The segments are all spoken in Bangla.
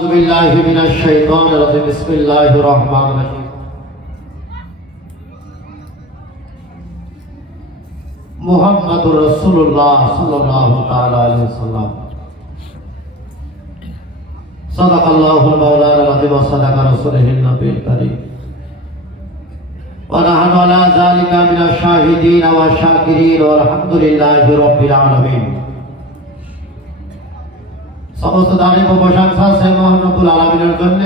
बिस्मिल्लाहिर्रहमानिर्रहीम। मुहम्मदुर रसूलुल्लाह सल्लल्लाहु तआला अलैहि वसल्लम। सदक़ल्लाहुल मौलाना अज़ीम व सदक़ा रसूलुहुन नबील करीम। व नहनु अला ज़ालिका मिनश शाहिदीन व शाकिरीन वल्हम्दुलिल्लाहि रब्बिल आलमीन। समस्त दानी को प्रशंसा से मोहन रब्बुल आलमीনের জন্য।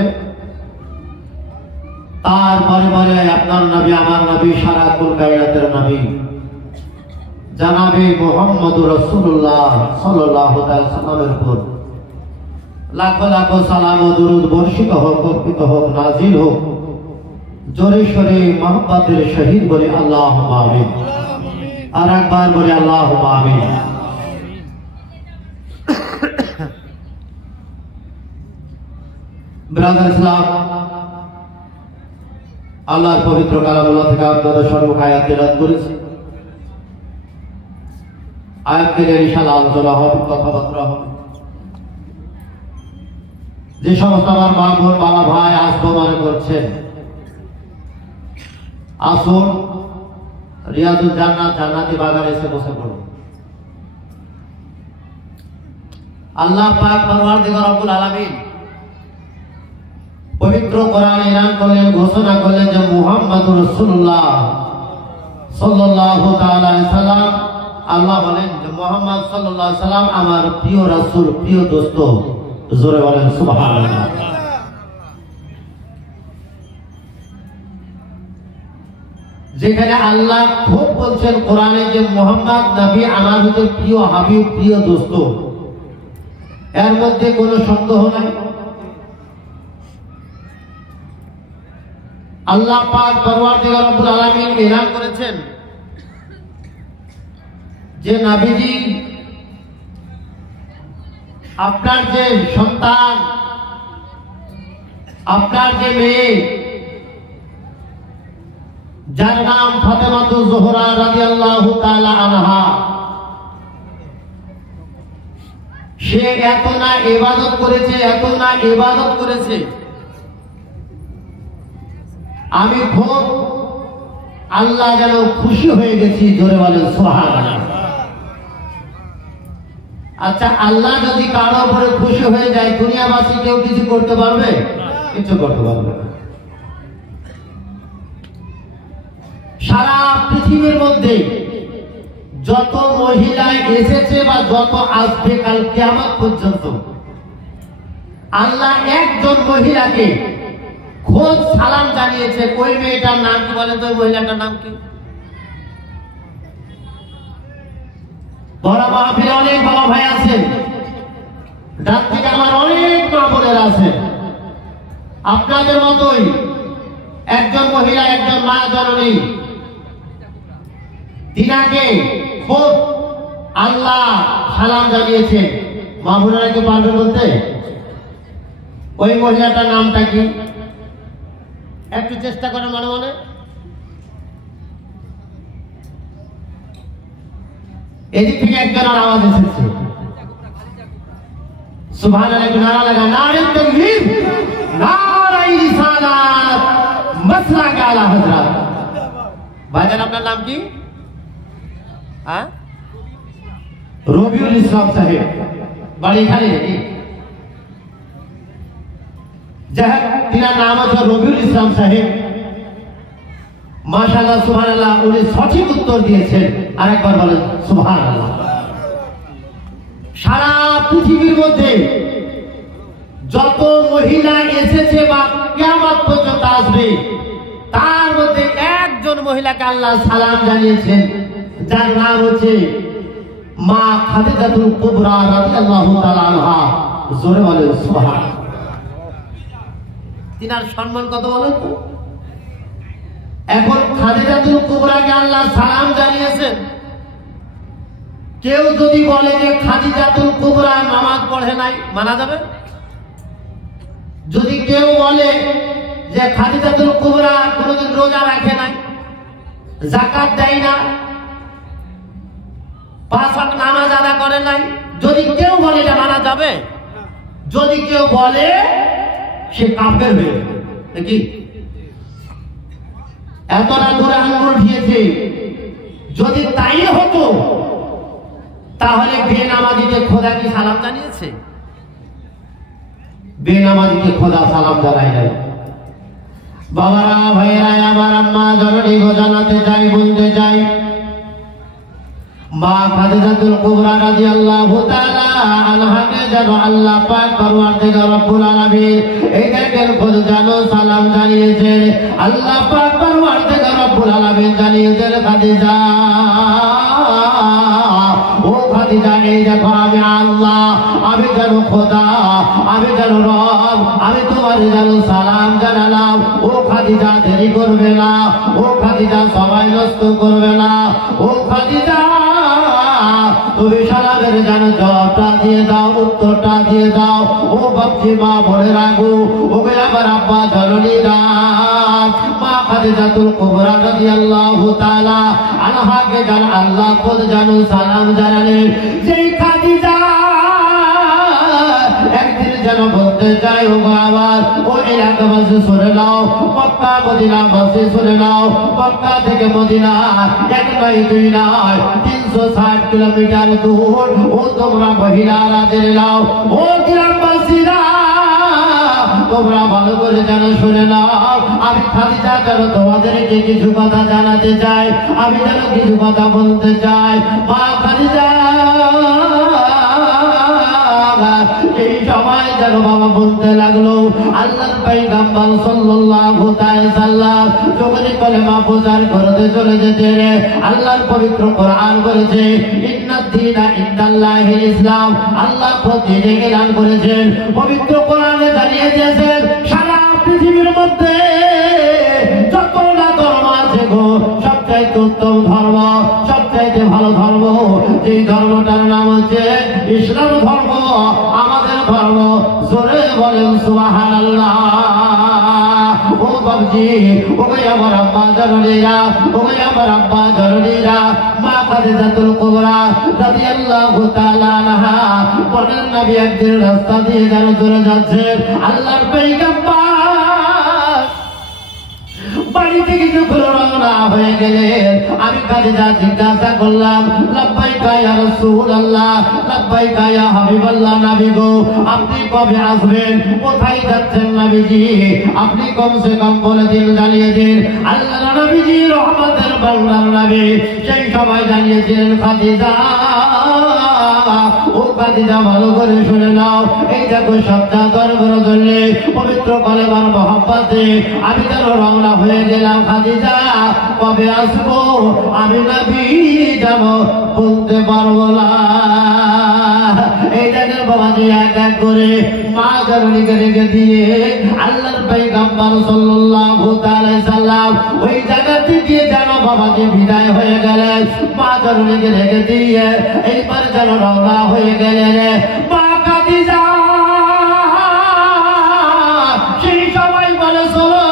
তার পরে আপনার নবী আমার নবী সারা কুল কায়নাতের নবী জনাবে মুহাম্মদুর রাসূলুল্লাহ সাল্লাল্লাহু আলাইহি ওয়াসাল্লামের উপর লাখো লাখো সালাম ও দুরূদ বর্ষিত হোক, অর্পিত হোক, নাজিল হোক। জোরে সোরে মহব্বতের শহীদ বলে আল্লাহুম্মা আমিন। আর একবার বলে আল্লাহুম্মা আমিন। ব্রাদার ইসলাম, আল্লাহর পবিত্র কালামুল্লাহ থেকে আপনাদের সম্মুখে আয়াত তেলাওয়াত করেছি। আয়াতকে নিয়ে ইনশাআল্লাহ আলোচনা হবে, কথাবার্তা হবে। যে সমস্ত আমার মা বোন বাবা ভাই আসবো মনে করছেন, আসুন রিয়াজুল জান্নাত জান্নাতি বাগানে এসে বসে পড়ুন। আল্লাহ পাক পরওয়ারদিগার রব্বুল আলামিন পবিত্র কোরআনে এলান করলেন, ঘোষণা করলেন যে মুহাম্মদুর রাসূলুল্লাহ সাল্লাল্লাহু তাআলা আলাইহি সাল্লাম, আল্লাহ বলেন যে মুহাম্মদ সাল্লাল্লাহু আলাইহি সাল্লাম আমার প্রিয় রাসূল, প্রিয় দোস্ত। জোরে বলেন সুবহানাল্লাহ। যেখানে আল্লাহ খুব বলছেন কোরআনে যে মুহাম্মদ নবী আমার ভিতরে প্রিয় হাবিব, প্রিয় দোস্ত, এর মধ্যে কোনো সন্দেহ নাই। আল্লাহ পাক পরওয়ারদিগার রব্বুল আলামিন এলান করেছেন যে নবীজি আপনার যে সন্তান, আপনার যে মেয়ে যার নাম ফাতেমাতুজ জোহরা রাদিয়াল্লাহু তাআলা আনহা, সে এত না ইবাদত করেছে, এত না ইবাদত করেছে, আমি খুব আল্লাহ যেন খুশি হয়ে গেছি। জোরে বলেন সুবহানাল্লাহ। আচ্ছা, আল্লাহ যদি কারো উপরে খুশি হয়ে যায়, দুনিয়াবাসী কেউ কিছু করতে পারবে? কিছু করতে পারবে না। সারা পৃথিবীর মধ্যে যত মহিলা এসেছে বা যত আসবে কাল কিয়ামত পর্যন্ত, আল্লাহ একজন মহিলাকে খোদ সালাম জানিয়েছে। ওই মেয়েটার নাম কি বলেন তো? ওই মহিলাটার নাম কি? বড় মাহফিলে অনেক বাবা ভাই আছেন, ডাক থেকে আমার অনেক মা বোনেরা আছেন। আপনাদের মতোই একজন মহিলা, একজন মা জননী, তিনাকে খুব আল্লাহ সালাম জানিয়েছে। মা বোনেরা কি পারবে বলতে? ওই মহিলাটার নামটা কি? একটু চেষ্টা করে মনে মনে। এদিক থেকে একজনের আওয়াজ এসেছে, সুবহানাল্লাহ। নারা লাগা, নারে তাকবীর, নারে রিসালাত, মাসলাক আলা হযরত। ভাইজান আপনার নাম কি? হ্যাঁ, রবিউল ইসলাম সাহেব, বাড়ি এখানে নাকি? তিনার নাম হচ্ছে রবিউল ইসলাম সাহেব। মাশাআল্লাহ সুবহানাল্লাহ, উনি সঠিক উত্তর দিয়েছেন। আরেকবার বলেন সুবহানাল্লাহ। সারা পৃথিবীর মধ্যে যত মহিলা এসেছে বা কিয়ামত পর্যন্ত আসবে, তার মধ্যে একজন মহিলাকে আল্লাহ সালাম জানিয়েছেন, যার নাম হচ্ছে মা খাদিজাতুল কুবরা রাদিয়াল্লাহু তাআলা আনহা। জোরে বলেন সুবহানাল্লাহ। তিনার সম্মান কত বলেন তো? এখন খাদিজাতুল কুবরাকে আল্লাহ সালাম জানিয়েছেন। কেউ যদি বলে যে খাদিজাতুল কুবরা নামাজ পড়ে নাই, মানা যাবে? যদি কেউ বলে যে খাদিজাতুল কুবরা কোনোদিন রোজা রাখে নাই, যাকাত দেয় না, 5 ওয়াক্ত নামাজ আদা করে নাই, যদি কেউ বলে এটা মানা যাবে? যদি কেউ বলে সে কাফের হয়ে গেল। দেখি এতটা দূরে আঙ্গুল উঠিয়েছে। যদি তাই হতো তাহলে বেনামাজিকে খোদা কি সালাম জানিয়েছে? বেনামাজিকে খোদা সালাম জানায় নাই। বাবারা ভাইরা আমার আম্মা জননী গো জানাতে চাই, বলতে চাই, মা খাদিজাতুল কুবরা রাদিয়াল্লাহু তাআলা আনহাকে যেন আল্লাহ পাক পরওয়ারদিগার রব্বুল আলামিন এই দেখেন খোদ যেন সালাম জানিয়েছেন। আল্লাহ পাক পরওয়ারদিগার রব্বুল আলামিন জানিয়েছেন, খাদিজা ও খাদিজা, এই দেখো আমি আল্লাহ, আমি যেন খোদা, আমি যেন রব, আমি তোমার যেন সালাম জানালাম। ও খাদিজা দেরি করবে না, ও খাদিজা সময় নষ্ট করবে না, ও খাদিজা তুমি সালামের যেন জবাবটা দিয়ে দাও, উত্তরটা দিয়ে দাও। ও বাপজি মা বলে রাখো, ওকে আমার আব্বা জননীরা মা খাদিজাতুল কুবরা রাদিয়াল্লাহু তাআলা আনহাকে যেন আল্লাহ খোদ যেন সালাম জানালেন। যেই খাদিজা একদিন যেন বলতে চাই, ও আবার ও এলাকাবাসী শুনে নাও, মক্কা মদিনা বাসী শুনে নাও, মক্কা থেকে মদিনা এক নয় দুই নয় 360 কিলোমিটার দূর। ও তোমরা মহিলারা জেনে নাও, ও গ্রামবাসীরা তোমরা ভালো করে যেন শুনে নাও। আমি খাদিজা যেন তোমাদেরকে কিছু কথা জানাতে চাই, আমি যেন কিছু কথা বলতে চাই। মা খাদিজা এই সময় যেন বাবা বলতে লাগলো, আল্লাহর পয়গম্বর সাল্লাল্লাহু তাআলা সাল্লাম যখন কলেমা প্রচার করতে চলে যেতেন, আল্লাহর পবিত্র কোরআন বলেছে ইন্নাদ দীনা ইনদাল্লাহিল ইসলাম। আল্লাহ প্রতিদিন এলান করেছেন, পবিত্র কোরআনে জানিয়ে দিয়েছেন, সারা পৃথিবীর মধ্যে যতটা ধর্ম আছে গো, সবচাইতে উত্তম ধর্ম, সবচাইতে ভালো ধর্ম, এই ধর্মটার নাম হচ্ছে ইসলাম ধর্ম, আমাদের ধর্ম। জোরে বলেন সুবহানাল্লাহ। ও বাবজি, ওকে আমার আব্বা জননীরা, ওকে আমার আব্বা জননীরা, মা খাদিজাতুল কুবরা রাদিয়াল্লাহু তাআলা আনহা বলেন, নবী একদিন রাস্তা দিয়ে যেন চলে যাচ্ছেন, আল্লাহর পয়গম্বর বাড়ি থেকে যখন রওনা হয়ে গেলেন, আমি খাদিজা জিজ্ঞাসা করলাম, লাব্বাইকা ইয়া রাসূলুল্লাহ, লাব্বাইকা ইয়া হাবিবাল্লাহ, নবী গো আপনি কবে আসবেন, কোথায় যাচ্ছেন নবীজি, আপনি কমসে কম বলে দিন, জানিয়ে দিন। আল্লাহর নবীজি রহমতের বান্দার নবী সেই সময় জানিয়েছিলেন, খাদিজা ও খাদিজা ভালো করে শুনে নাও, এই দেখো সপ্তাহ দরবার ধরলে পবিত্র কলেমার মহব্বতে আমি যেন রওনা হয়ে গেলাম। খাদিজা কবে আসবো আমি নবী যাব বলতে পারবো না। এই দেখেন বাবাজি এক এক করে মা জননীকে রেখে দিয়ে আল্লাহর পয়গম্বর সাল্লাল্লাহু তাআলা সাল্লাম ওই জায়গা থেকে যেন বাবাজি বিদায় হয়ে গেলেন। মা জননীকে রেখে দিয়ে এইবার যেন রওনা হয়ে গেলেন মা খাদিজা। সেই সময় বলে, শোনো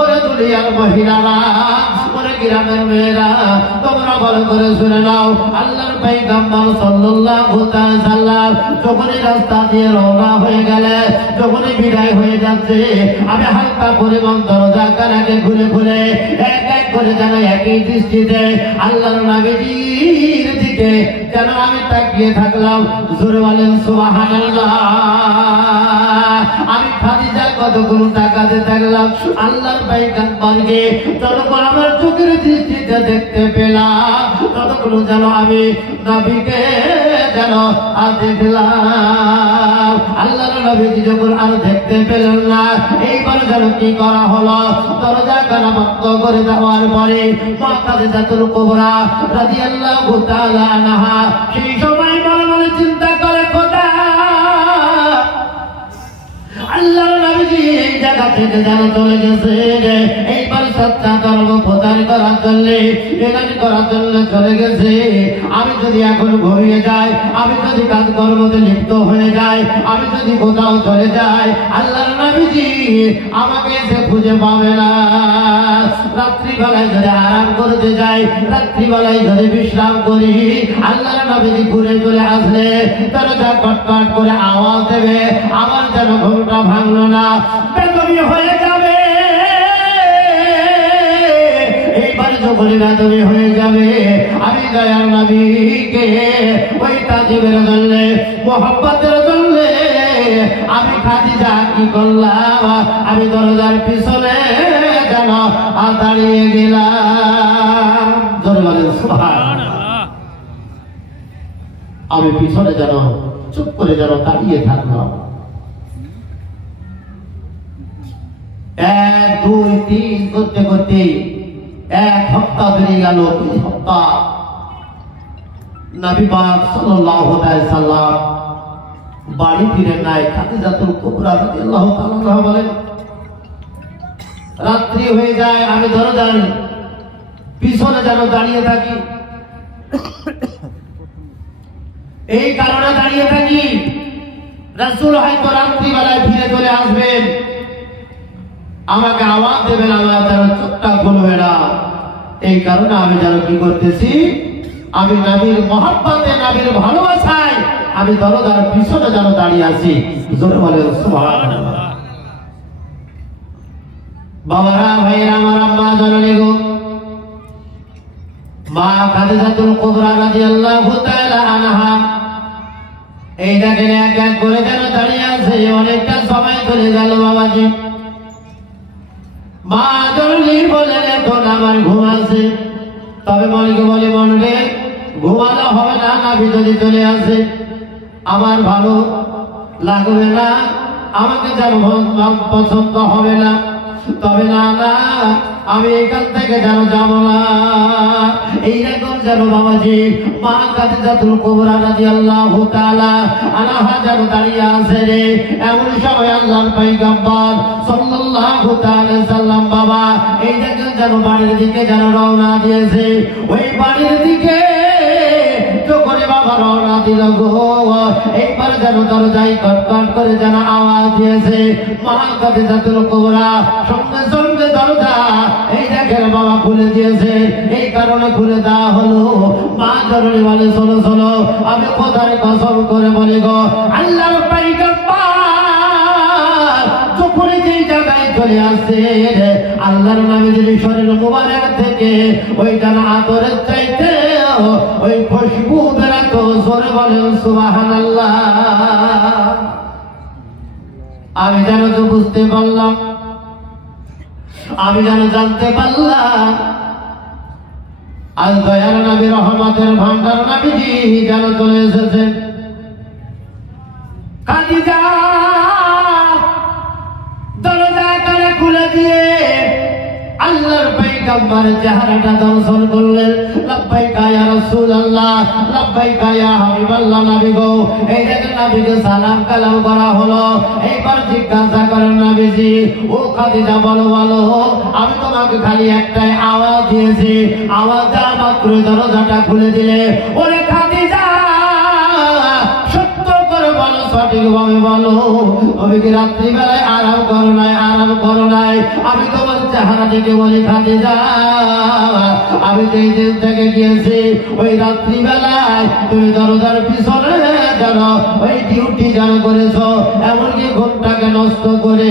ওরে দুনিয়ার মহিলারা, ওরে গ্রামের মেয়েরা, তোমরা ভালো করে শুনে নাও, আল্লাহর পয়গম্বর সাল্লাল্লাহু তাআলা সাল্লাম যখনই রাস্তা দিয়ে রওনা হয়ে গেলে, যখনই বিদায় হয়ে যাচ্ছে, আমি হালকা পরিমাণ দরজা কানাকে ঘুরে ঘুরে এক এক করে যেন একই দৃষ্টিতে আল্লাহর নবীজির দিকে যেন আমি তাকিয়ে থাকলাম। জোরে বলেন সুবহানাল্লাহ। আমি খাদিজা কতক্ষণ তাকাতে থাকলাম আল্লাহর পয়গম্বরকে, যতক্ষণ আমার চোখের দৃষ্টিতে দেখতে পেলাম, ততক্ষণ যেন আমি নবীকে যেন আর দেখলাম। আল্লাহর নবীজি যখন আর দেখতে পেলেন না, এইবার যেন কি করা হলো, দরজা কানা বন্ধ করে দেওয়ার পরে মা খাদিজাতুল কুবরা রাদিয়াল্লাহু তাআলা আনহা সেই সময় মনে মনে চিন্তা করে, খোদা আল্লাহর নবীজি এই জায়গা থেকে যেন চলে গেছে, এইবার সত্য ধর্ম প্রচার করার জন্য, এলান করার জন্য চলে গেছে। আমি যদি এখন ঘুমিয়ে যাই, আমি যদি কাজকর্মতে লিপ্ত হয়ে যাই, আমি যদি কোথাও চলে যাই, আল্লাহর নবীজি আমাকে এসে খুঁজে পাবে না। রাত্রিবেলায় যদি আরাম করতে যাই, রাত্রিবেলায় যদি বিশ্রাম করি, আল্লাহর নবীজি ঘুরে চলে আসলে দরজা কটকট করে আওয়াজ দেবে, আমার যেন ঘুমটা ভাঙলো না। না, বেদবি হয়ে যাবে। এইবারে যখন বেদবি হয়ে যাবে, আমি দয়াল নবীকে ওই তাজিমের জন্যে, মোহাম্মতের জন্যে আমি খাদিজা কি করলাম, আমি দরজার পিছনে যেন দাঁড়িয়ে গেলাম। জোরে বলেন সুবহানাল্লাহ। আমি পিছনে যেন চুপ করে যেন দাঁড়িয়ে থাকলাম। 1 2 3 করতে করতে 1 সপ্তাহ বেরিয়ে গেল, 2 সপ্তাহ। নবী পাক সাল্লাল্লাহু আলাইহি সাল্লাম বাড়ি ফিরে নাই। খাদিজাতুল কুবরা রাদিয়াল্লাহু তাআলা বলেন, রাত্রি হয়ে যায়, আমি দরজার পিছনে যেন দাঁড়িয়ে থাকি। এই কারণে দাঁড়িয়ে থাকি, রাসূল হয়তো রাত্রিবেলায় ফিরে চলে আসবেন, আমাকে আওয়াজ দেবেন, আমার যেন চোখটা খুলবে না। এই কারণে আমি যেন কি করতেছি, আমি নবীর মহব্বতে, নবীর ভালোবাসায় আমি দরজার পিছনে যেন দাঁড়িয়ে আছি। জোরে বলেন সুবহানাল্লাহ। বাবারা, ভাইরা আমার, আম্মা জননী গো, মা খাদিজাতুল কুবরা রাদিয়াল্লাহু তাআলা আনহা এই দেখেন এক এক করে যেন দাঁড়িয়ে আছে। অনেকটা সময় চলে গেল বাবাজি। মা জননী বলেন, এখন আমার ঘুম আছে। তবে মনিকে বলে, মন রে, ঘুমানো হবে না, নাভি যদি চলে আসে আমার ভালো লাগবে না, আমাকে যেন পছন্দ হবে না। তবে না না, আমি এখান থেকে যেন যাব না। এইরকম যেন বাবাজি মা খাদিজাতুল কুবরা রাদিয়াল্লাহু তাআলা আনহা যেন দাঁড়িয়ে আছে রে। এমন সময় আল্লাহর পয়গম্বর সাল্লাল্লাহু তাআলা সাল্লাম বাবা এই যেন বাড়ির দিকে যেন রওনা দিয়েছে। ওই বাড়ির দিকে যখন বাবা রওনা দিল গো, একবার যেন দরজায় কটকট করে যেন আওয়াজ দিয়েছে। মা খাদিজাতুল কুবরা সঙ্গে সঙ্গে দরজা এই দেখেন বাবা খুলে দিয়েছে। এই কারণে খুলে দেওয়া হলো। মা জননী বলে, শোনো শোনো, আমি কোথায় কসম করে বলি গো, আল্লাহর পয়গম্বর যখন যেই জায়গায় চলে আসছে, আল্লাহর নবীর শরীর মুবারক থেকে ওই যেন আতরের চাইতে ওই খুশবু বেরাতো। জোরে বলেন সুবহানাল্লাহ। আমি যেন তো বুঝতে পারলাম, আমি যেন জানতে পারলাম, আজ দয়ার নবী, রহমতের ভান্ডার নবীজি যেন চলে এসেছেন। খাদিজা দরজা করে খুলে দিয়ে আল্লাহর পয়গম্বর চেহারাটা দর্শন করলেন। লাব্বাইকা ইয়া রাসূলুল্লাহ, লাব্বাইকা ইয়া হাবিবাল্লাহ। নবী গো, এই দেখেন নবীকে সালাম কালাম করা হলো। এইবার জিজ্ঞাসা করেন নবীজি, ও খাদিজা বলো বলো, আমি তোমাকে খালি একটাই আওয়াজ দিয়েছি, আওয়াজ দেওয়া মাত্র দরজাটা খুলে দিলে। ওরে খাদিজা, সত্য করে বলো, সঠিকভাবে বলো, তুমি কি রাত্রিবেলায় আরাম করো নাই? আরাম করো নাই? আমি তোমার চেহারা দেখে বলি খাদিজা, আমি যেই দিন থেকে গিয়েছি ওই রাত্রিবেলায় তুমি দরজার পিছনে যেন ওই ডিউটি যেন করেছ, এমনকি ঘুমটাকে নষ্ট করে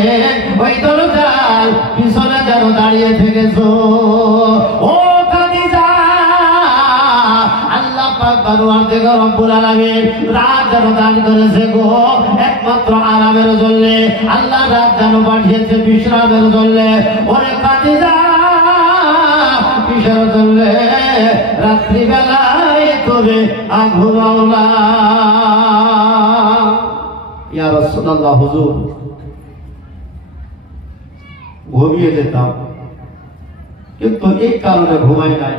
ওই দরজার পিছনে যেন দাঁড়িয়ে থেকেছ। ও খাদিজা, আল্লাহ পাক পরওয়ার থেকে রব্বুল আলামিন রাত যেন দান করেছে গো, একমাত্র আরামের জন্য। আল্লাহ রাত যেন পাঠিয়েছে বিশ্রামের জন্য। ওরে খাদিজা, কিসের জন্য? রাত্রিবেলায় তুমি ঘুমাও না। ইয়া রাসূলুল্লাহ, হুজুর ঘুমিয়ে যেতাম, কিন্তু এই কারণে ঘুমাই নাই।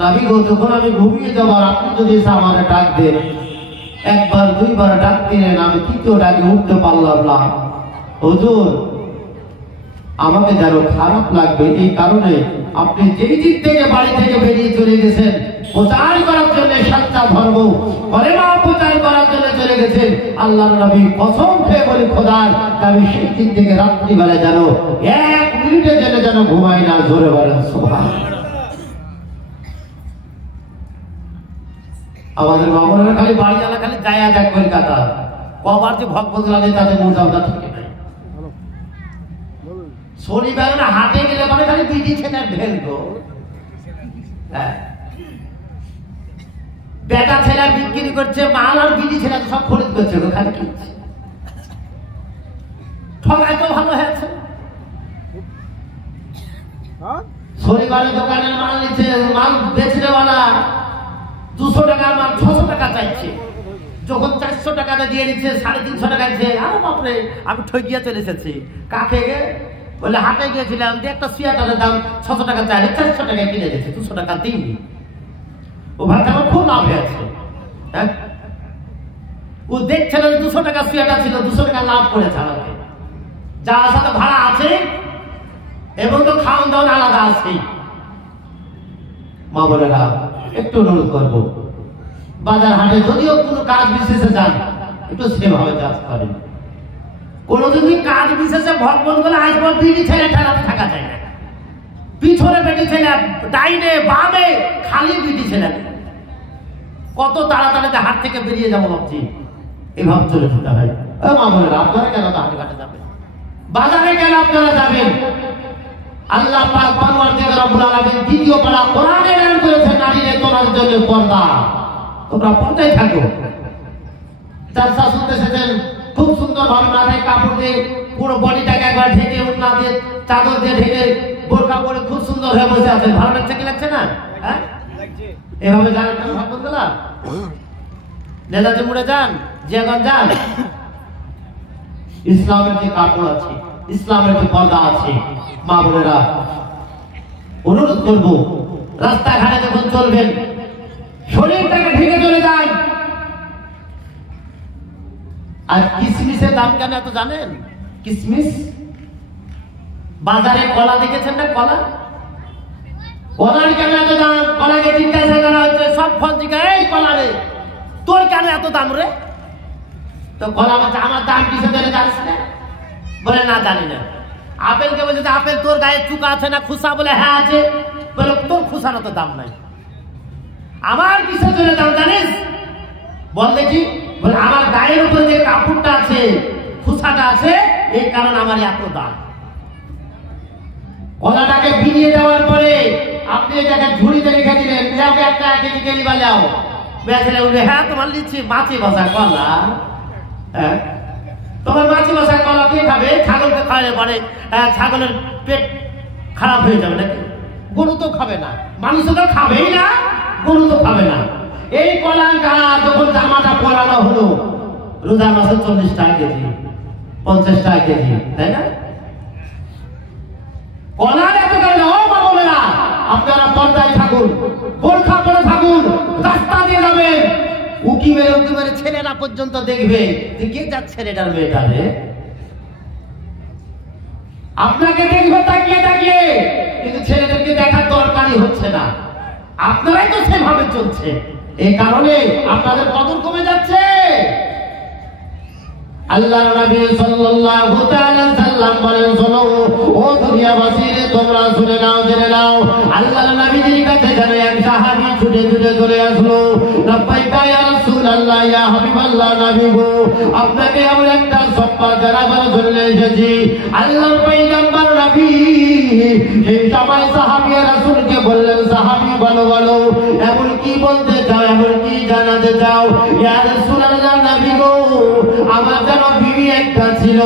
নবী গো, যখন আমি ঘুমিয়ে যাবার আপনি যদি আমাকে ডাক দেন, একবার দুইবার ডাক দিলেন, আমি তৃতীয় ডাকে উঠতে পারলাম না। হুজুর, আমাকে যেন খারাপ লাগবে, এই কারণে আপনি যেই দিক থেকে বাড়ি থেকে বেরিয়ে চলে গেছেন প্রচার করার জন্য, সত্য ধর্ম কলেমা প্রচার করার জন্য চলে গেছেন, আল্লাহর নবী কসম খেয়ে বলি খোদার, আমি সেই দিন থেকে রাত্রিবেলা যেন 1 মিনিটের জন্য যেন ঘুমাই না। জোরে বলেন সুবহানাল্লাহ। আমাদের মামুনেরা খালি বাড়ি আলা খালি যায় কলকাতা, কবার যে ভক্ত লাগে তাদের মোটামুটা ঠিক নাই। শনিবার হাটে গেলে মানে খালি বিটি ছেলে ঢেল গো। বেটা ছেলে বিক্রি করছে মাল, আর বিটি ছেলে সব খরিদ করছে গো, খালি কিনছে। ঠকায় তো ভালো হয়েছে। শনিবারের দোকানের মাল নিচ্ছে, মাল বেচনেওয়ালা 200 টাকার মাল 600 টাকা চাইছে। যখন 400 টাকাতে দিয়ে দিচ্ছে 350 টাকা দিচ্ছে, আরে বাপরে আমি ঠকিয়ে চলে এসেছি। কাকে গে বলে হাটে গিয়েছিলাম যে একটা সোয়েটারের দাম 600 টাকা চাইলে 400 টাকায় কিনে দিচ্ছে, 200 টাকা দিইনি। ও ভাবছে আমার খুব লাভ হয়েছে। হ্যাঁ, ও দেখছে না 200 টাকা সোয়েটার ছিল, 200 টাকা লাভ করেছে আমাকে। যার সাথে ভাড়া আছে এবং তো খাওয়ান দাওয়ান আলাদা আছে। মা বোনেরা একটু অনুরোধ করবো, বাজার হাটে যদিও কোনো কাজ বিশেষে যান একটু সেভাবে কাজ করেন। কোন যদি কাজ বিশেষে ভগবান বলে আজ পর বিড়ি ছেলে ঠেলাতে থাকা যায় না। পিছনে বেটি ছেলে, ডাইনে বামে খালি বিড়ি ছেলে। কত তাড়াতাড়ি হাট থেকে বেরিয়ে যাবো ভাবছি, এভাবে চলে যেতে হয়। মা বোনেরা আপনারা কেন তো হাটে ঘাটে যাবেন, বাজারে কেন আপনারা যাবেন? আল্লাহ পাক পরওয়ারদিগার রব্বুল আলামিন দ্বিতীয় পারা কোরআনে এলান করেছেন, নারীরা তোমার জন্য পর্দা, তোমরা পর্দায় থাকো। চাচা শুনতে এসেছেন, খুব সুন্দর ভাবে মাথায় কাপড় দিয়ে পুরো বডিটাকে একবার ঢেকে, ওড়না দিয়ে চাদর দিয়ে ঢেকে বোরকা পরে খুব সুন্দর হয়ে বসে আছেন। ভালো লাগছে কি লাগছে না? হ্যাঁ, এভাবে যান ভাববন্ধুরা, নেতাজি মুড়ে যান, জিয়াগঞ্জ যান। ইসলামের যে কাপড় আছে, ইসলামের যে পর্দা আছে, মা বোনেরা অনুরোধ করবো রাস্তাঘাটে যখন চলবেন শরীরটাকে ঢেকে চলে যান। আর কিসমিসের দাম কেন এত জানেন? কিসমিস বাজারে কলা দেখেছেন না? কলা, কলার কেন এত দাম? কলাকে জিজ্ঞাসা করা হচ্ছে, সব ফল জিজ্ঞাসা, এই কলা রে তোর কেন এত দাম রে? তো কলা বলছে আমার দাম কিসের জন্য জানিস না? বলে না জানি না। আপেলকে বলছে আপেল তোর গায়ে চুকা আছে না খুসা? বলে হ্যাঁ আছে। বলে তোর খুসার তো দাম নাই। আমার কিসের জন্য দাম জানিস? বল দেখি। বলে আমার গায়ের উপরে যে কাপড়টা আছে, খুসাটা আছে, এই কারণে আমার এত দাম। কলাটাকে ভিজিয়ে দেওয়ার পরে আপনি এটাকে ঝুড়িতে রেখে দিলেন, যাকে একটা 1 কেজি কেলি বাজাও বেচলে উঠে, হ্যাঁ তোমার লিচ্ছি মাছি বসা কলা। হ্যাঁ, তোমার মাছি বসা কলা কে খাবে? ছাগলকে খাওয়ালে পরে ছাগলের পেট খারাপ হয়ে যাবে নাকি? গরু তো খাবে না, মানুষ তো খাবেই না, গরু তো খাবে না। এই কলা যখন জামাটা পরানো হলো, রোজা মাসে 40 টাকা কেজি, 50 টাকা কেজি, তাই না? কলার এত কারণে ও মা বোনেরা আপনারা পর্দায় থাকুন, বোরখা পরে থাকুন, রাস্তা দিয়ে যাবেন, উকি মেরে ছেলেরা পর্যন্ত দেখবে যে কে যাচ্ছে ছেলেটার মেয়েটারে। আপনাকে দেখবে তাকিয়ে তাকিয়ে, কিন্তু ছেলেদেরকে দেখার দরকারই হচ্ছে না। আপনারাই তো সেভাবে চলছে, এই কারণে আপনাদের কদর কমে যাচ্ছে। আল্লাহর নবী সাল্লাল্লাহু তাআলা সাল্লাম বলেন, শোনো ও দুনিয়াবাসী, তোমরা শুনে নাও, জেনে নাও। আল্লাহর নবীর কাছে যেন এক সাহাবী ছুটে ছুটে চলে আসলো। লাব্বাইকা ইয়া রাসূলুল্লাহ, ইয়া হাবিবাল্লাহ, নবী গো, আপনাকে এমন একটা সংবাদ জানাবার জন্য এসেছি। আল্লাহর পয়গম্বর নবী সেই সময় সাহাবী রাসূলকে বললেন, সাহাবী বলো বলো, এমন কি বলতে চাও, এমন কি জানাতে চাও? ইয়া রাসূলুল্লাহ, নবী গো, আমার যেন বিবি একটা ছিল,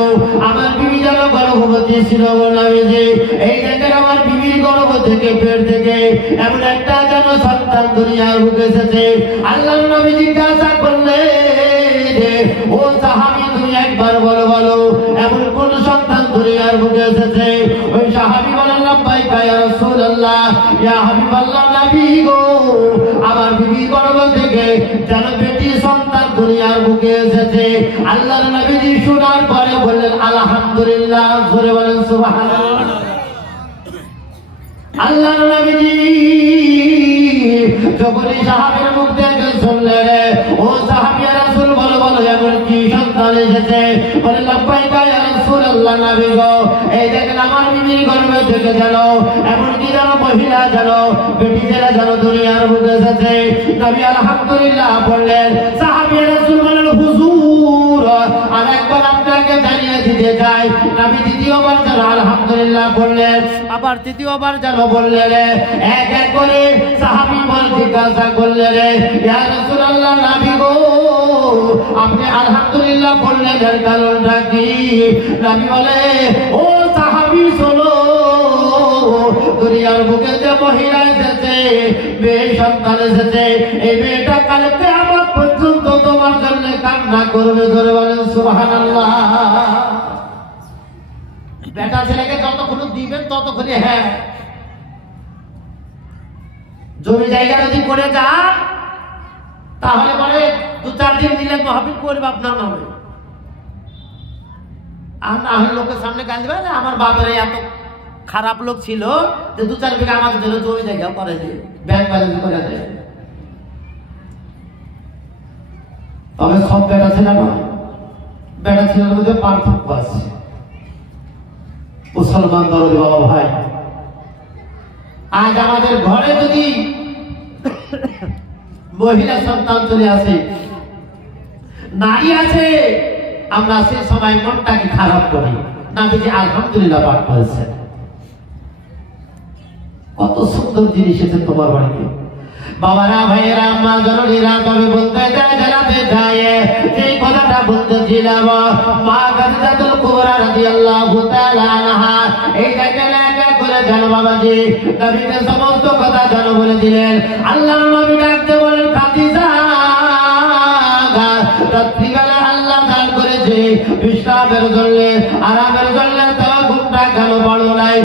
আমার বিবি যেন গর্ভবতী ছিল। নবীজি, এই দেখেন আমার বিবির গর্ভ থেকে, পেট থেকে এমন একটা যেন সন্তান দুনিয়ায় বুকে এসেছে। আল্লাহর নবী জিজ্ঞাসা করলেন, ও সাহাবী তুমি একবার বলো বলো, এমন কোন সন্তান দুনিয়ার বুকে এসেছে? ওই সাহাবী বলেন, লাব্বাইকা ইয়া রাসূলুল্লাহ, ইয়া হাবিবাল্লাহ, নবী গো, আমার বিবি গর্ভ থেকে যেন বেটি সন্তান দুনিয়ার বুকে এসেছে। আল্লাহর নবীজি শোনার পরে বললেন, আলহামদুলিল্লাহ। জোরে বলেন সুবহানাল্লাহ। আল্লাহর নবীজি যখনই সাহাবীর মুখ থেকে শুনলেন, ও সাহাবী রাসূল বলো বলো, এমন কি সন্তান এসেছে? বলে লাব্বাইকা ইয়া রাসূলুল্লাহ, নবী গো, এই দেখেন আমার বিবির গর্ভ থেকে যেন এমন কি যেন মহিলা যেন বেটি যেন দুনিয়ার বুকে এসেছে। নবী আলহামদুলিল্লাহ বললেন। সাহাবী রাসূল বলেন, হুজুর, আরেকবার আপনাকে জানিয়ে দিতে দিতে যায়, নবী দ্বিতীয়বার যেন আলহামদুলিল্লাহ বললেন, আবার তৃতীয়বার যেন বললেন। এক এক করে সাহাবী বল জিজ্ঞাসা করলেন, ইয়া রাসূলুল্লাহ, নবী গো আপনি আলহামদুলিল্লাহ বললেন এর কারণটা কি? নবী বলে, ও সাহাবী শোনো, দুনিয়ার বুকে যে মহিলা এসেছে, মেয়ে সন্তান এসেছে, এই মেয়েটা কাল কিয়ামত পর্যন্ত তোমার জন্য কান্না করবে। ধরে বলেন সুবহানাল্লাহ। বেটা ছেলেকে যতক্ষণ দিবেন ততক্ষণই হ্যাঁ। জমি জায়গা যদি করে যান তাহলে পরে 2-4 দিন দিলে মাহফিল করবে আপনার নামে। আর না হলে লোকের সামনে গাল দিবে, আমার বাপের এত খারাপ লোক ছিল যে 2-4 বিঘা আমাদের জন্য জমি জায়গা করে দিয়ে ব্যাংক ব্যালেন্স করে দেয়। তবে সব বেটা ছেলে নয়, বেটা ছেলের মধ্যে পার্থক্য আছে। মুসলমান দরদি বাবা ভাই, আজ আমাদের ঘরে যদি মহিলা সন্তান চলে আসে, নারী আছে, আমরা সেই সময় মনটাকে খারাপ করি। নবীজি আলহামদুলিল্লাহ পাঠ করেছেন। কত সুন্দর জিনিস এসেছে তোমার বাড়িতে। বাবারা, ভাইয়েরা, মা জননীরা, তবে বলতে যায় জানাতে যায় এই কথাটা বলতেছিলাম, মা খাদিজাতুল কুবরা রাদিয়াল্লাহু তাআলা আনহা এই জায়গায় এক এক করে জানো বাবাজি নবীকে সমস্ত